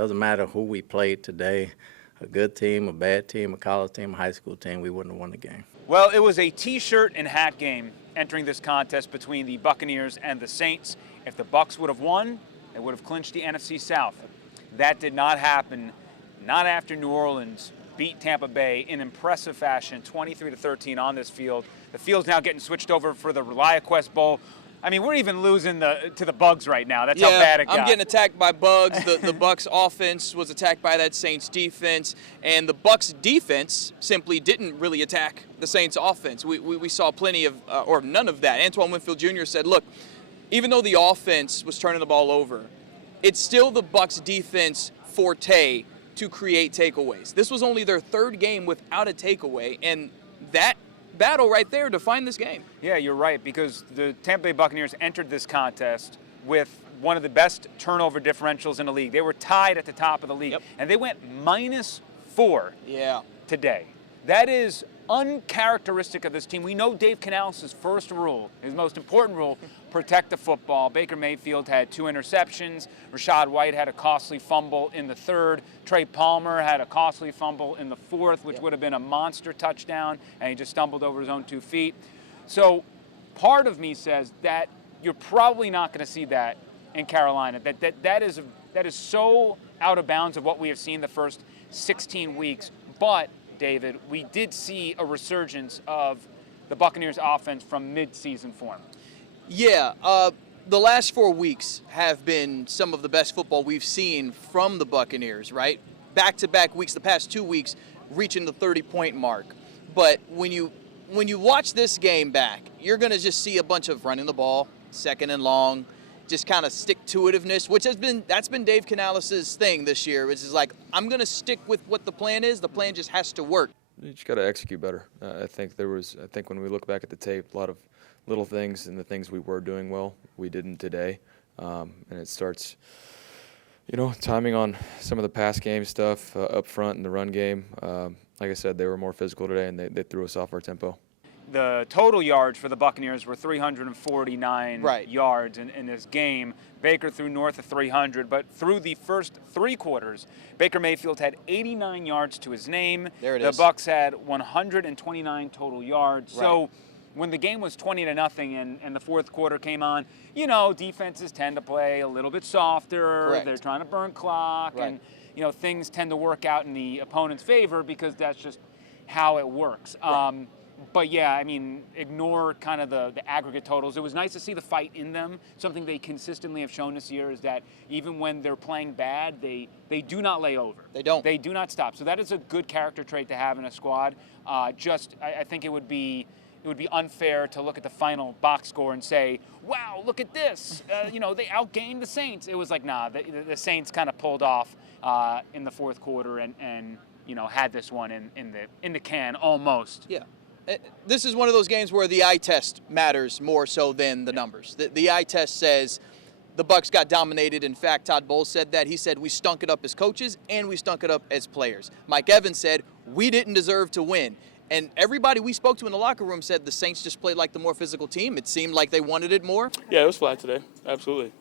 Doesn't matter who we played today, a good team, a bad team, a college team, a high school team, we wouldn't have won the game. Well, it was a T-shirt and hat game entering this contest between the Buccaneers and the Saints. If the Bucs would have won, they would have clinched the NFC South. That did not happen, not after New Orleans beat Tampa Bay in impressive fashion, 23-13 on this field. The field's now getting switched over for the ReliaQuest Bowl. I mean, we're even losing to the bugs right now. That's how bad it got. I'm getting attacked by bugs. The Bucs offense was attacked by that Saints defense, and the Bucs defense simply didn't really attack the Saints offense. We saw plenty of, or none of that. Antoine Winfield Jr. said, look, even though the offense was turning the ball over, it's still the Bucs defense forte to create takeaways. This was only their third game without a takeaway, and that battle right there defined this game. Yeah, you're right, because the Tampa Bay Buccaneers entered this contest with one of the best turnover differentials in the league. They were tied at the top of the league, and they went -4 today. That is uncharacteristic of this team. We know Dave Canales' first rule, his most important rule, protect the football. Baker Mayfield had 2 interceptions. Rachaad White had a costly fumble in the third. Trey Palmer had a costly fumble in the fourth, which would have been a monster touchdown, and he just stumbled over his own 2 feet. So part of me says that you're probably not going to see that in Carolina. That is so out of bounds of what we have seen the first 16 weeks. But David, we did see a resurgence of the Buccaneers offense from mid-season form. Yeah, the last 4 weeks have been some of the best football we've seen from the Buccaneers, right? Back-to-back weeks, the past 2 weeks, reaching the 30-point mark. But when you watch this game back, you're going to just see a bunch of running the ball, second and long, just kind of stick-to-itiveness, which that's been Dave Canales' thing this year, which is like, I'm going to stick with what the plan is. The plan just has to work. You just got to execute better. I think when we look back at the tape, a lot of little things and the things we were doing well, we didn't today. And it starts, timing on some of the pass game stuff up front in the run game. Like I said, they were more physical today, and they threw us off our tempo. The total yards for the Buccaneers were 349 yards in this game. Baker threw north of 300, but through the first 3 quarters, Baker Mayfield had 89 yards to his name. There it is. The Bucs had 129 total yards. Right. So when the game was 20-0 and the fourth quarter came on, defenses tend to play a little bit softer. Correct. They're trying to burn clock, and things tend to work out in the opponent's favor because that's just how it works. Right. But yeah, I mean, ignore kind of the aggregate totals. It was nice to see the fight in them. Something they consistently have shown this year is that even when they're playing bad, they do not lay over. They don't. They do not stop. So that is a good character trait to have in a squad. I think it would be unfair to look at the final box score and say, wow, look at this. They outgained the Saints. It was like, nah, the Saints kind of pulled off in the fourth quarter and had this one in the can almost. Yeah. This is one of those games where the eye test matters more so than the numbers. The eye test says the Bucs got dominated. In fact, Todd Bowles said that. He said we stunk it up as coaches and we stunk it up as players. Mike Evans said we didn't deserve to win. And everybody we spoke to in the locker room said the Saints just played like the more physical team. It seemed like they wanted it more. Yeah, it was flat today. Absolutely.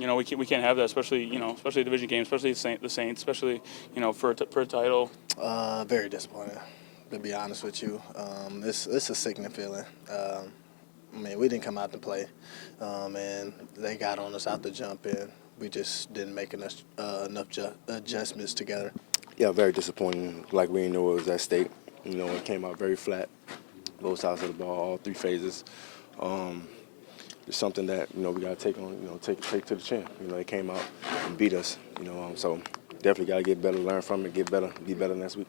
We can't have that, especially a division game, especially the Saints, especially for a title. Very disappointed, to be honest with you. It's a sickening feeling. We didn't come out to play, and they got on us out the jump, and we just didn't make enough adjustments together. Yeah, very disappointing. Like we didn't know it was at stake. It came out very flat, both sides of the ball, all 3 phases. It's something that we got to take on. Take to the chin. They came out and beat us. So definitely got to get better, learn from it, get better, be better next week.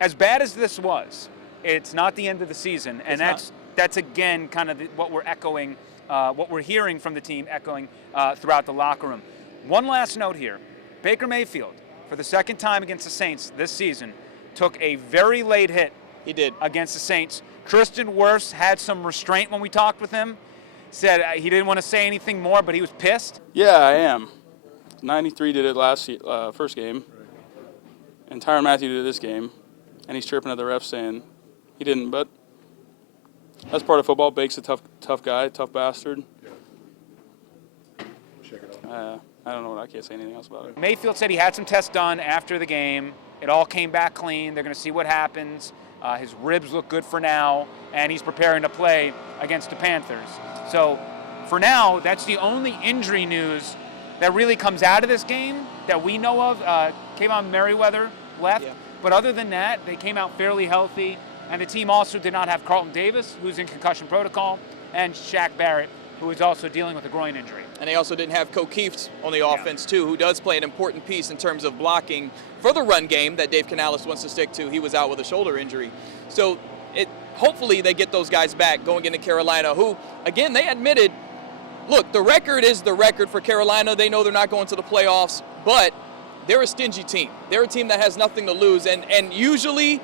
As bad as this was, it's not the end of the season, and that's again kind of what we're echoing, what we're hearing from the team echoing throughout the locker room. One last note here: Baker Mayfield, for the second time against the Saints this season, took a very late hit. He did. Against the Saints. Tristan Wirfs had some restraint when we talked with him. Said he didn't want to say anything more, but he was pissed. Yeah, I am. 93 did it first game, and Tyrann Mathieu did it this game, and he's chirping at the ref saying he didn't. But that's part of football. Bake's a tough guy, tough bastard. Shake it off. I don't know. I can't say anything else about it. Mayfield said he had some tests done after the game. It all came back clean. They're going to see what happens. His ribs look good for now, and he's preparing to play against the Panthers. So for now, that's the only injury news that really comes out of this game that we know of. Kayvon Merriweather left, but other than that, they came out fairly healthy. And the team also did not have Carlton Davis, who's in concussion protocol, and Shaq Barrett, who is also dealing with a groin injury. And they also didn't have O'Keefe on the offense, too, who does play an important piece in terms of blocking for the run game that Dave Canales wants to stick to. He was out with a shoulder injury. So hopefully they get those guys back going into Carolina, who, again, they admitted, look, the record is the record for Carolina. They know they're not going to the playoffs, but they're a stingy team. They're a team that has nothing to lose. And usually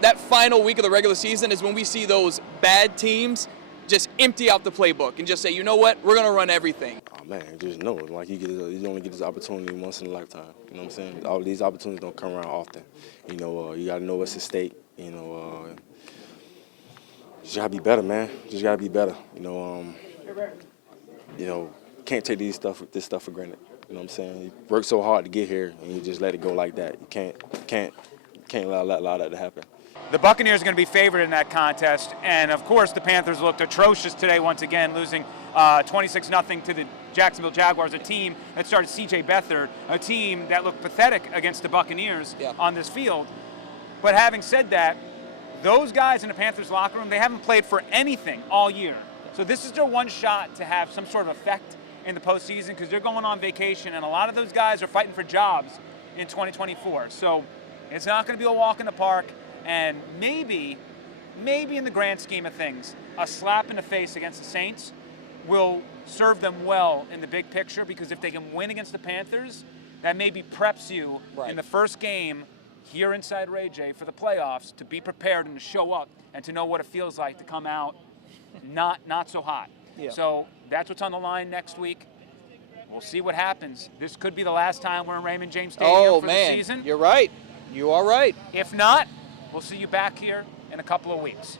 that final week of the regular season is when we see those bad teams just empty out the playbook and just say, you know what, we're going to run everything. Oh, man, just know, like you only get this opportunity once in a lifetime. You know what I'm saying? All these opportunities don't come around often. You know, you got to know what's at stake. You know, just got to be better, man. Just got to be better. You know, can't take this stuff for granted. You know what I'm saying? You work so hard to get here, and you just let it go like that. You can't allow that to happen. The Buccaneers are going to be favored in that contest, and of course the Panthers looked atrocious today once again, losing 26-0 to the Jacksonville Jaguars, a team that started C.J. Beathard, a team that looked pathetic against the Buccaneers on this field. But having said that, those guys in the Panthers locker room, they haven't played for anything all year. So this is their one shot to have some sort of effect in the postseason because they're going on vacation, and a lot of those guys are fighting for jobs in 2024. So it's not going to be a walk in the park. And maybe in the grand scheme of things, a slap in the face against the Saints will serve them well in the big picture, because if they can win against the Panthers, that maybe preps you in the first game here inside Ray J for the playoffs to be prepared and to show up and to know what it feels like to come out not so hot. So that's what's on the line next week. We'll see what happens. This could be the last time we're in Raymond James Stadium for the season. You're right. You are right. If not, we'll see you back here in a couple of weeks.